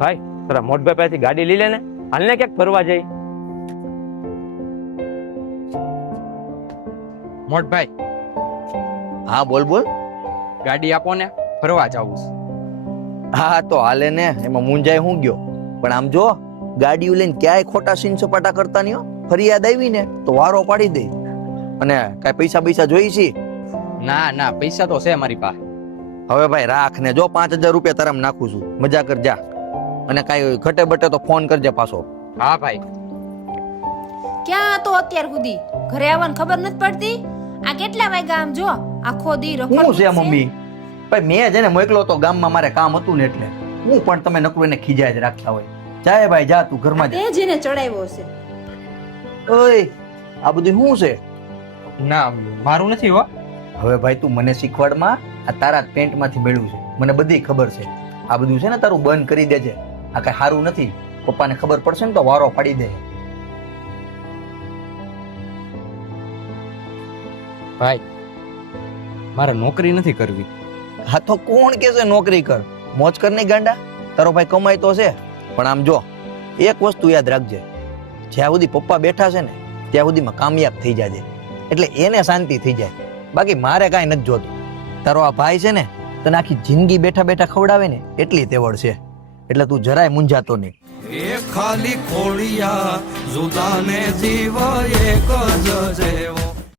ભાઈ તારા મોટભાઈ પાસેથી ગાડી લઈ લે ને, હાલને ક્યાંક ફરવા જઈ. મોટભાઈ હા બોલ બોલ. ગાડી આપો ને, ફરવા જાવું છે. હા તો હાલે ને, એમાં મુંજાય હું ગયો. પણ આમ જો ગાડીઓ લઈને ક્યાંય ખોટા સીન સપાટા કરતા નહીં હો. ફરિયાદ આવી ને તો વારો પાડી દે. અને કાંઈ પૈસા જોઈ છે? ના ના, પૈસા તો છે મારી પાસે. હવે ભાઈ રાખ ને, જો 5000 રૂપિયા તારામ નાખું છું, મજા કર જા. અને કાંઈ ઘટે બટે તો ફોન કરજે પાછો. હા ભાઈ. ક્યાં હતો અત્યાર સુધી? ઘરે આવવાની ખબર નથી પડતી? આ કેટલા વાગ્યા આમ જો, આખો દી રખડતું શું છે મમ્મી? ભાઈ મેં જેને મોકલો તો ગામમાં મારે કામ હતું ને એટલે. હું પણ તમે નકરું એને ખીજાય જ રાખતા હોય. જાય ભાઈ જા, તું ઘરમાં જા. તે જેને ચડાવ્યો છે. ઓય આ બધું શું છે? ના મારું નથી હો. હવે ભાઈ તું મને શીખવાડમાં. આ તારા પેન્ટ માંથી મેળવ્યું છે, મને બધી ખબર છે. આ બધું છે ને તારું બંધ કરી દેજે. આ કઈ સારું નથી. પપ્પાને ખબર પડશે ને તો વારો પાડી દે. ભાઈ મારે નોકરી નથી કરવી. હા તો કોણ કે છે નોકરી કર? મોજ કર નહીં ગાંડા. તારો ભાઈ કમાય તો છે. પણ આમ જો એક વસ્તુ યાદ રાખજે, જ્યાં સુધી પપ્પા બેઠા છે ને ત્યાં સુધીમાં કામયાબ થઈ જાજે. એટલે એને શાંતિ થઈ જાય. બાકી મારે કાંઈ નથી જોતું. તારો આ ભાઈ છે ને તને આખી જિંદગી બેઠા બેઠા ખવડાવે ને એટલી તેવડ છે. એટલે તું જરાય મૂંઝાતો નહીં. એ ખાલી ખોડિયા જુદાને જીવ એક જ જેવો.